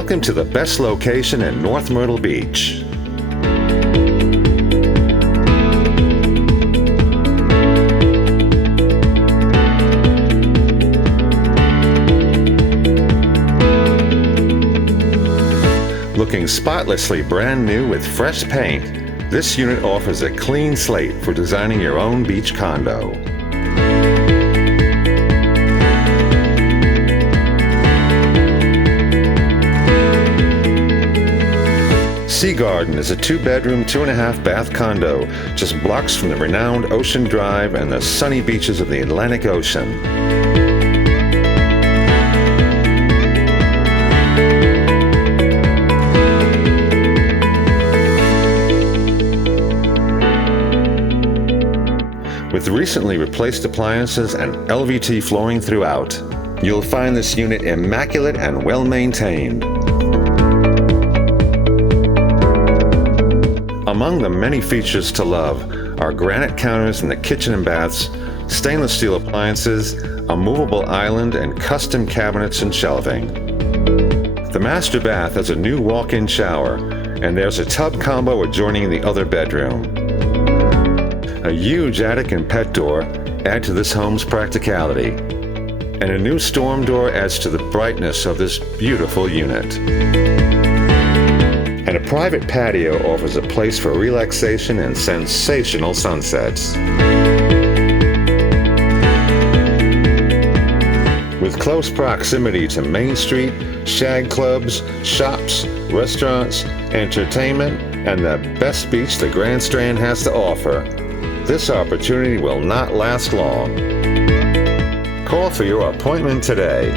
Welcome to the best location in North Myrtle Beach. Looking spotlessly brand new with fresh paint, this unit offers a clean slate for designing your own beach condo. Sea Garden is a 2-bedroom, 2.5-bath condo just blocks from the renowned Ocean Drive and the sunny beaches of the Atlantic Ocean. With recently replaced appliances and LVT flooring throughout, you'll find this unit immaculate and well-maintained. Among the many features to love are granite counters in the kitchen and baths, stainless steel appliances, a movable island, and custom cabinets and shelving. The master bath has a new walk-in shower, and there's a tub combo adjoining the other bedroom. A huge attic and pet door add to this home's practicality, and a new storm door adds to the brightness of this beautiful unit. And a private patio offers a place for relaxation and sensational sunsets. With close proximity to Main Street, shag clubs, shops, restaurants, entertainment, and the best beach the Grand Strand has to offer, this opportunity will not last long. Call for your appointment today.